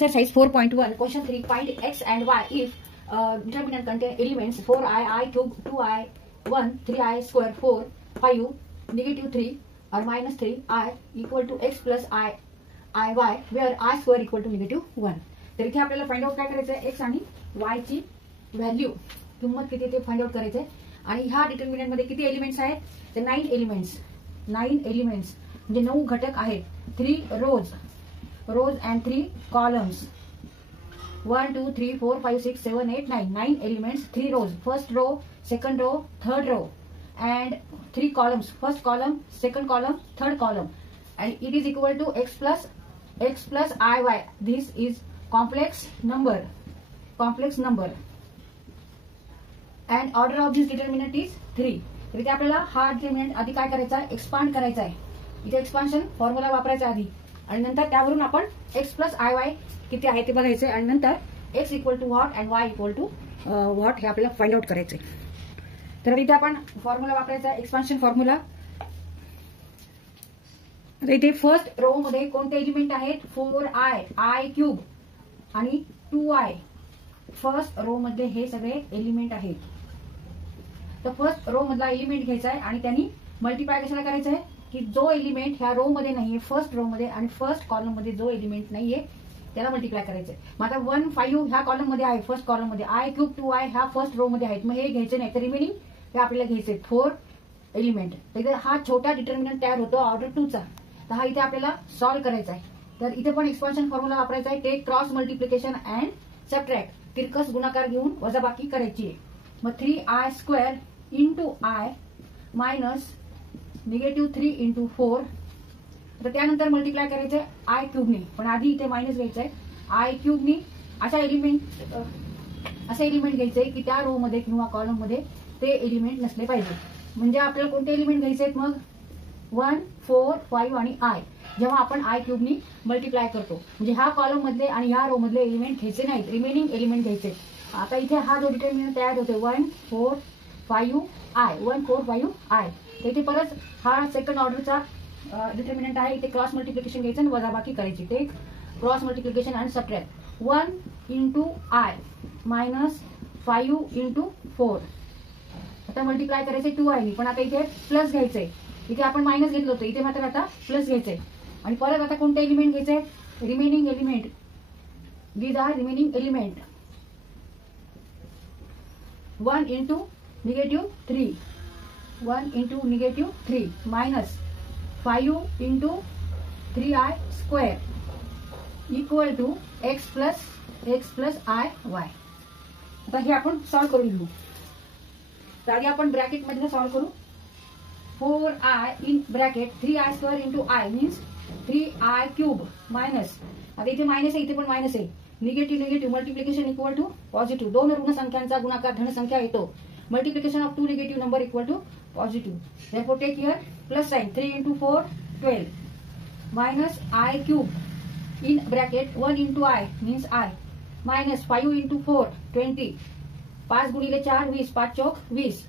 Exercise 4.1, question 3. Find x and y if determinant contain elements 4i cube, 2i, 1, 3i square, 4, 5, negative 3 or minus 3i equal to x plus I y, where I square equal to negative 1. तर इथे आपल्याला find out काय करायचं आहे, x आणि y ची value किंमत किती ते फाइंड आउट करायचं आहे. आणि ह्या डिटर्मिनंट मध्ये किती एलिमेंट्स आहेत, ते 9 एलिमेंट्स म्हणजे 9 घटक आहेत. 3 rows and 3 columns. 1 2 3 4 5 6 7 8 9 elements, 3 rows, first row, second row, third row, and 3 columns, first column, second column, third column, and it is equal to x plus iy. This is complex number, and order of this determinant is 3. तर इथे आपल्याला हा determinant आधी काय करायचा आहे, expand करायचा आहे. इथे एक्सपान्शन फॉर्म्युला वापरायचा आधी, आणि नंतर त्यावरून आपण x प्लस आय वाय किती आहे ते बघायचे, आणि नंतर x equal to what and y equal to what हे आपल्याला फाइंड आउट करायचे. तर इथे आपण फॉर्म्युला वापरायचा, एक्सपान्शन फॉर्म्युला. तर इथे फर्स्ट रो मध्ये कोणते एलिमेंट आहेत, 4i, i क्यूब आणि 2i. फर्स्ट रो मध्ये हे सगळे एलिमेंट आहेत. तर फर्स्ट रो मधला एलिमेंट घ्यायचा आहे आणि त्यांनी मल्टिप्लाय कशाला करायचं आहे की जो एलिमेंट ह्या रो मध्ये नाहीये, फर्स्ट रो मध्ये आणि फर्स्ट कॉलम मध्ये जो एलिमेंट नाहीये त्याला मल्टिप्लाय करायचंय. मग आता 1 5 ह्या कॉलम मध्ये आहे, फर्स्ट कॉलम मध्ये, i क्यूब 2i ह्या फर्स्ट रो मध्ये आहेत. मग हे घ्यायचे नाही, तर रिमेनिंग हे आपल्याला घ्यायचे 4 एलिमेंट. तर हा छोटा डिटर्मिनंट तयार होतो ऑर्डर 2 चा. तर हा इथे आपल्याला सॉल्व्ह करायचा आहे. तर इथे पण एक्सपान्शन फॉर्म्युला वापरायचा आहे. Take cross multiplication and subtract, तिरकस गुणाकार घेऊन वजाबाकी करायची आहे. मग 3i square into i minus negative 3 into 4. तर त्यानंतर मल्टिप्लाय करायचंय आय क्यूबनी, पण आधी इथे मायनस घ्यायचंय. आय क्यूबनी अशा एलिमेंट घ्यायचंय की त्या रो मध्ये किंवा कॉलम मध्ये ते एलिमेंट नसले पाहिजे. म्हणजे आपल्याला कोणते एलिमेंट घ्यायचे आहेत, मग 1 4 5 आणि आय. जेव्हा आपण आय क्यूबनी मल्टिप्लाय करतो म्हणजे ह्या कॉलम मधले आणि ह्या रो मधले एलिमेंट घ्यायचे नाहीत, रिमेनिंग एलिमेंट घ्यायचे. आता इथे हा जो डिटर्मिनंट तयार होतो 1 4 5 आय, 1 4 5 आय. तर इथे परत हा सेकंड ऑर्डरचा डिटर्मिनंट आहे. इथे क्रॉस मल्टिप्लिकेशन घ्यायचं आणि वजाबाकी करायची. टेक क्रॉस मल्टिप्लिकेशन आणि subtract 1 into i minus 5 into 4. आता मल्टिप्लाय करायचे 2i नी, पण आता इथे प्लस घ्यायचंय. इथे आपण मायनस घेतलं होतं, इथे मात्र आता प्लस घ्यायचंय. आणि परत आता कोणते एलिमेंट घ्यायचे, remaining element. These are remaining element. 1 into negative 3, 1 into negative 3 minus 5 into 3i square equal to x plus i y. आता हे आपण सॉल्व्ह करून घेऊ. तर आधी आपण ब्रॅकेट मध्ये सॉल्व्ह करू. 4i in bracket 3i square into i means 3i cube minus, आता इथे मायनस आहे, इथे पण मायनस आहे. Negative multiplication equal to positive. दोन ऋण संख्यांचा गुणाकार धन संख्या येतो. Multiplication of two negative number equal to positive. Therefore, take here plus sign. 3 into 4 12 minus I cube in bracket 1 into I means I minus 5 into 4 20. 5 गुणिले 4 20, 5 चौक 20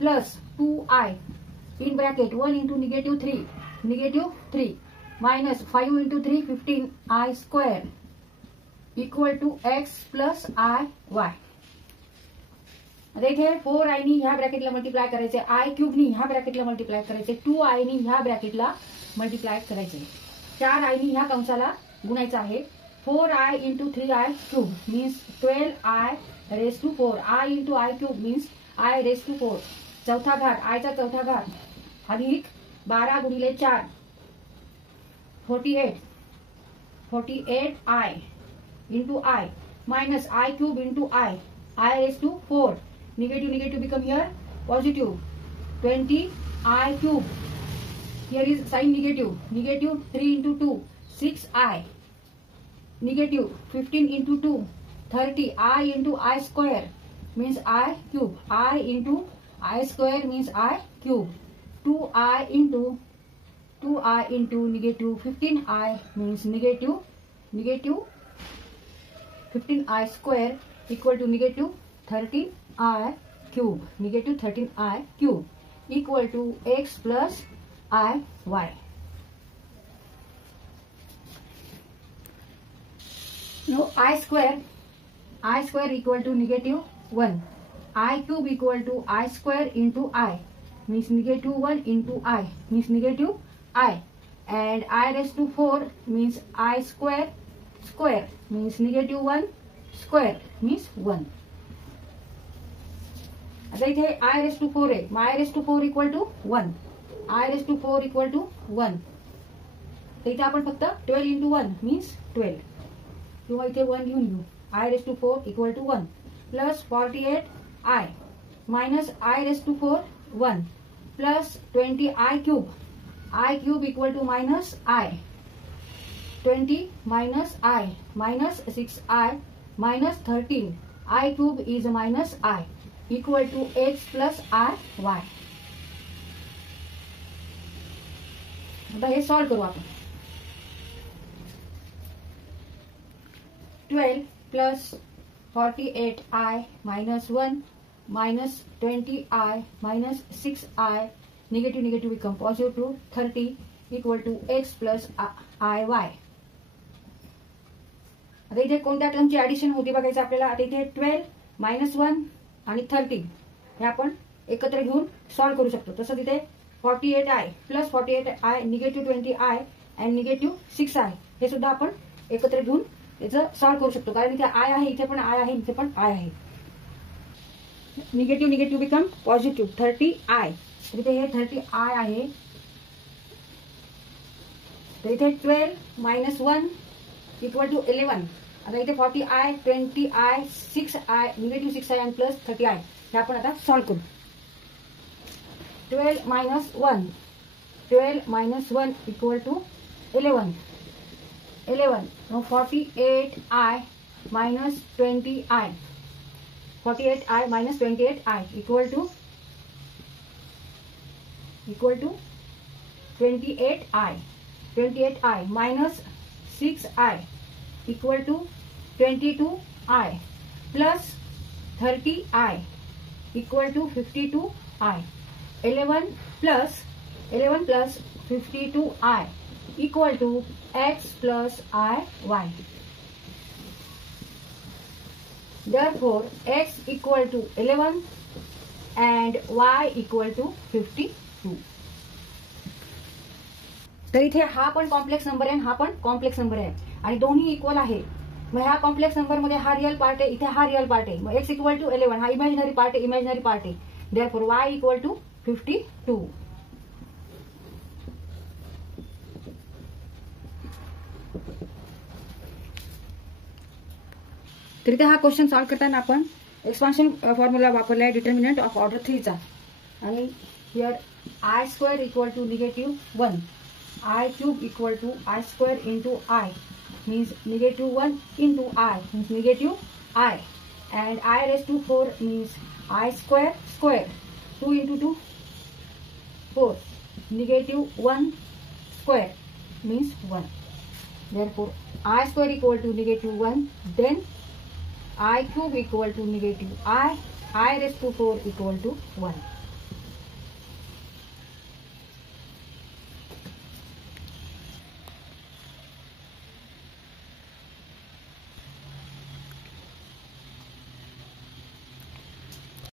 plus 2I in bracket 1 into negative 3 minus 5 into 3 15 I square equal to x plus I y. आता इथे 4i नी ह्या ब्रॅकेटला multiply करायचे, I क्यूबनी ह्या ब्रॅकेटला multiply करायचे, 2i नी ह्या ब्रॅकेटला मल्टिप्लाय करायचे, 4i नी ह्या कंसाला गुणायचं आहे. 4i into 3i cube means 12i raise to 4. I into i cube means i raise to 4. चौथा घात, आयचा चौथा घात अधिक 12 गुणिले 4 48i into i minus i cube into i raise to 4. Negative become here positive. 20i cube. Here is sign negative. Negative 3 into 2 6i. Negative 15 into 2 30. I into I square means I cube. I into I square means I cube. 2i into negative 15i means negative 15i square equal to negative 13i cube. Negative 13i cube equal to x plus I y. Now I square equal to negative 1. I cube equal to I square into I means negative 1 into I means negative I, and I raised to 4 means I square means negative 1 square means 1. आता इथे I raised to 4 आहे, I raised to 4 equal to 1, I raised to 4 equal to 1. तर इथे आपण फक्त 12 into 1 means 12 किंवा इथे 1 लिहून घेऊ. I raised to 4 equal to 1 plus 48I minus I raised to 4 1 plus 20I cube equal to minus I 20 minus I minus 6I minus 13 I cube is minus I equal to x plus I y. आता हे solve करू आपण. 12 plus 48I minus 1 minus 20I minus 6I negative become positive to 30 equal to x plus IY. आता इथे कोणत्या टर्मची addition होती बघायचं आपल्याला. आता इथे 12 minus 1 आणि 30 हे आपण एकत्र घेऊन सॉल्व करू शकतो. तसं तिथे 48I plus 48I negative 20I and negative 6I हे सुद्धा आपण एकत्र घेऊन याचं सॉल्व करू शकतो, कारण इथे आय आहे, इथे पण आय आहे, इथे पण आय आहे. Negative become positive 30I. तर इथे हे 30I आहे. तर इथे 12 minus 1 equal to 11. आता इथे 40I 20I 6I negative 6I and plus 30I हे आपण आता सॉल्व करू. 12 minus 1 equal to 11. Now 48I minus 20I. 48I minus 28I equal to 28I. 28I minus 6I equal to 22I plus 30I equal to 52I. 11 plus 52I equal to x plus IY. Therefore, x equal to 11 and y equal to 52. तर इथे हा पण complex number आहे, हा पण complex number आहे आणि दोन्ही इक्वल आहे. मग ह्या कॉम्प्लेक्स नंबर मध्ये हा रिअल पार्ट आहे, इथे हा रिअल पार्ट आहे. मग x इक्वल टू 11 हा इमॅजिनरी पार्ट आहे. Therefore, y equal to 52. तर इथे हा क्वेश्चन सॉल्व करताना आपण एक्सपान्शन फॉर्म्युला वापरलाय डिटर्मिनंट ऑफ ऑर्डर 3 चा. आणि here I square equal to negative 1, I cube equal to I square into I means negative 1 into I means negative I, and I raised to 4 means I square 2 into 2 4 negative 1 square means 1. Therefore, I square equal to negative 1, then I cube equal to negative I raised to 4 equal to 1.